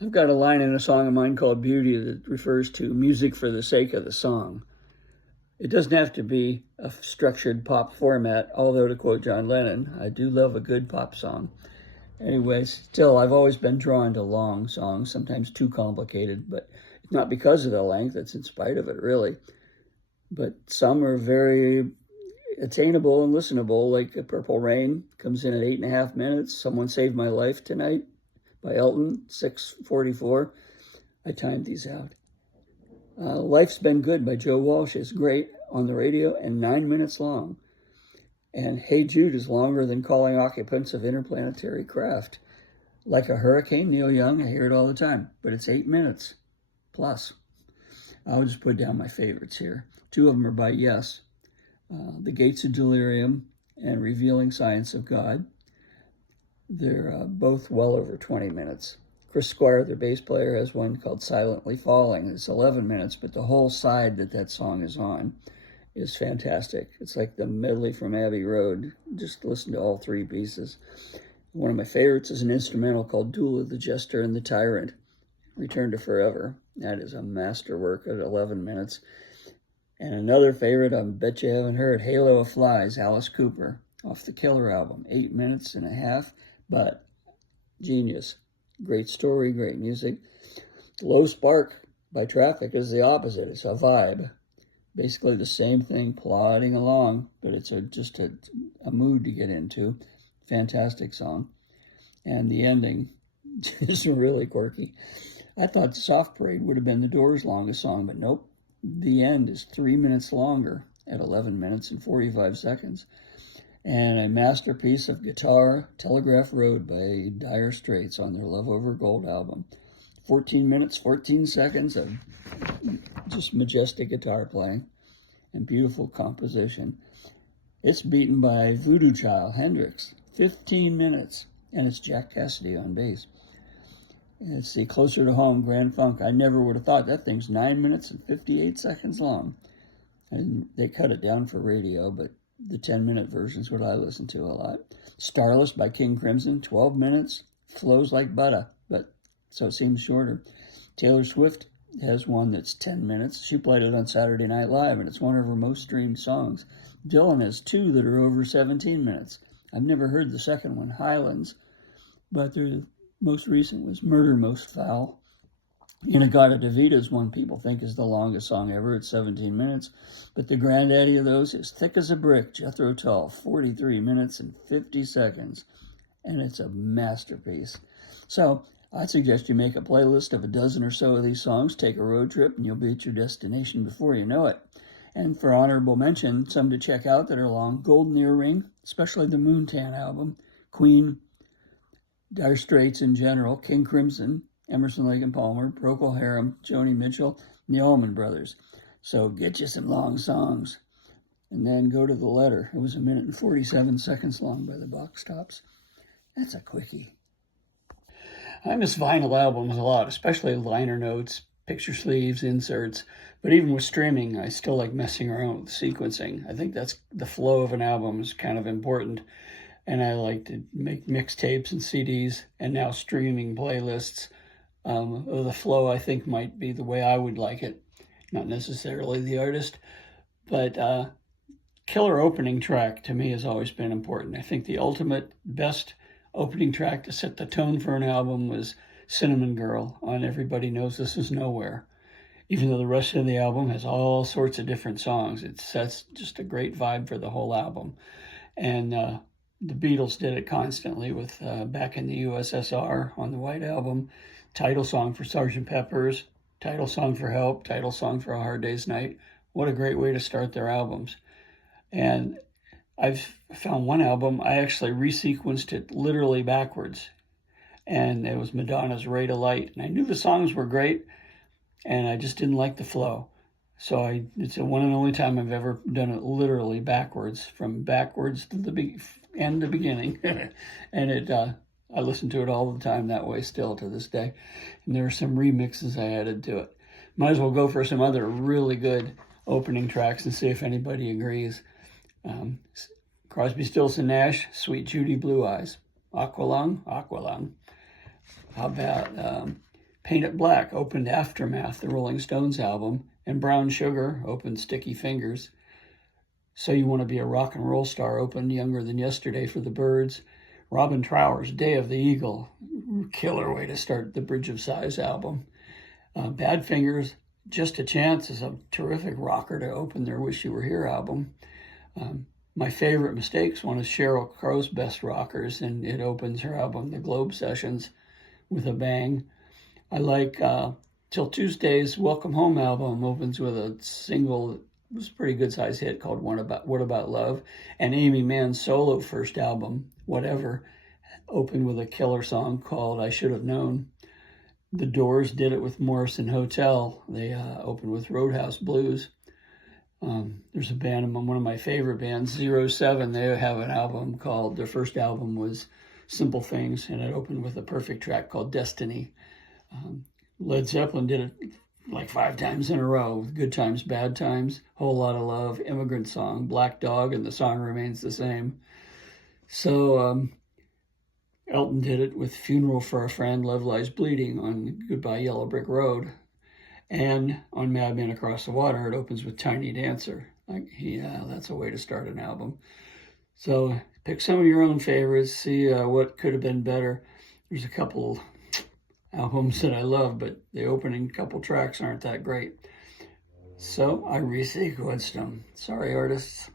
I've got a line in a song of mine called Beauty that refers to music for the sake of the song. It doesn't have to be a structured pop format, although to quote John Lennon, I do love a good pop song. Anyways, still, I've always been drawn to long songs, sometimes too complicated, but not because of the length, it's in spite of it, really. But some are very attainable and listenable, like Purple Rain comes in at 8.5 minutes. Someone Saved My Life Tonight by Elton, 6:44. I timed these out. Life's Been Good by Joe Walsh is great on the radio and 9 minutes long. And Hey Jude is longer than Calling Occupants of Interplanetary Craft. Like a Hurricane, Neil Young, I hear it all the time, but it's 8 minutes plus. I'll just put down my favorites here. Two of them are by Yes, The Gates of Delirium and Revealing Science of God. They're both well over 20 minutes. Chris Squire, the bass player, has one called Silently Falling. It's 11 minutes, but the whole side that song is on is fantastic. It's like the medley from Abbey Road. Just listen to all three pieces. One of my favorites is an instrumental called Duel of the Jester and the Tyrant, Return to Forever. That is a masterwork at 11 minutes. And another favorite, I bet you haven't heard, Halo of Flies, Alice Cooper, off the Killer album. 8 minutes and a half, but genius. Great story, great music. Low Spark by Traffic is the opposite. It's a vibe. Basically the same thing, plodding along, but it's just a mood to get into. Fantastic song. And the ending is really quirky. I thought Soft Parade would have been the Doors' longest song, but nope. The end is 3 minutes longer at 11 minutes and 45 seconds. And a masterpiece of guitar, Telegraph Road by Dire Straits on their Love Over Gold album. 14 minutes, 14 seconds of just majestic guitar playing and beautiful composition. It's beaten by Voodoo Child, Hendrix, 15 minutes, and it's Jack Cassidy on bass. It's the Closer to Home, Grand Funk. I never would have thought that thing's 9 minutes and 58 seconds long. And they cut it down for radio, but the 10-minute version is what I listen to a lot. Starless by King Crimson, 12 minutes, flows like butter, but so it seems shorter. Taylor Swift has one that's 10 minutes. She played it on Saturday Night Live, and it's one of her most streamed songs. Dylan has two that are over 17 minutes. I've never heard the second one, Highlands, but the most recent was Murder Most Foul. Inagata-Davida is one people think is the longest song ever at 17 minutes, but the granddaddy of those is Thick as a Brick, Jethro Tull, 43 minutes and 50 seconds, and it's a masterpiece. So I'd suggest you make a playlist of a dozen or so of these songs, take a road trip, and you'll be at your destination before you know it. And for honorable mention, some to check out that are long, Golden Earring, especially the Moontan album, Queen, Dire Straits in general, King Crimson, Emerson, Lake and Palmer, Procol Harum, Joni Mitchell, and the Allman Brothers. So get you some long songs. And then go to The Letter. It was 1 minute and 47 seconds long by the Box Tops. That's a quickie. I miss vinyl albums a lot, especially liner notes, picture sleeves, inserts. But even with streaming, I still like messing around with sequencing. I think that's the flow of an album is kind of important. And I like to make mixtapes and CDs and now streaming playlists. The flow, I think, might be the way I would like it. Not necessarily the artist, but killer opening track to me has always been important. I think the ultimate best opening track to set the tone for an album was Cinnamon Girl on Everybody Knows This Is Nowhere. Even though the rest of the album has all sorts of different songs, it sets just a great vibe for the whole album. And the Beatles did it constantly with Back in the USSR on the White Album, title song for Sgt. Pepper's, title song for Help, title song for A Hard Day's Night. What a great way to start their albums. And I've found one album, I actually resequenced it literally backwards. And it was Madonna's Ray to Light. And I knew the songs were great, and I just didn't like the flow. So it's the one and only time I've ever done it literally backwards, from backwards to the end to beginning. And I listen to it all the time that way still to this day. And there are some remixes I added to it. Might as well go for some other really good opening tracks and see if anybody agrees. Crosby, Stills and Nash, Sweet Judy Blue Eyes. Aqualung. How about Paint It Black opened Aftermath, the Rolling Stones album, and Brown Sugar opened Sticky Fingers. So You Want to Be a Rock and Roll Star opened Younger Than Yesterday for the Byrds. Robin Trower's Day of the Eagle, killer way to start the Bridge of Sighs album. Badfinger's Just a Chance is a terrific rocker to open their Wish You Were Here album. My Favorite Mistakes one is Sheryl Crow's Best Rockers, and it opens her album, The Globe Sessions, with a bang. I like Till Tuesday's Welcome Home album opens with a single that was a pretty good size hit called What About Love, and Amy Mann's solo first album, Whatever, opened with a killer song called I Should Have Known. The Doors did it with Morrison Hotel. They opened with Roadhouse Blues. There's a band, one of my favorite bands, 07. They have an album called, their first album was Simple Things, and it opened with a perfect track called Destiny. Led Zeppelin did it like 5 times in a row with Good Times, Bad Times, Whole Lot of Love, Immigrant Song, Black Dog, and the song remains the same. So Elton did it with Funeral for a Friend, Love Lies Bleeding on Goodbye Yellow Brick Road. And on Madman Across the Water, it opens with Tiny Dancer. That's a way to start an album. So pick some of your own favorites, see what could have been better. There's a couple albums that I love, but the opening couple tracks aren't that great. So I resequenced them. Sorry, artists.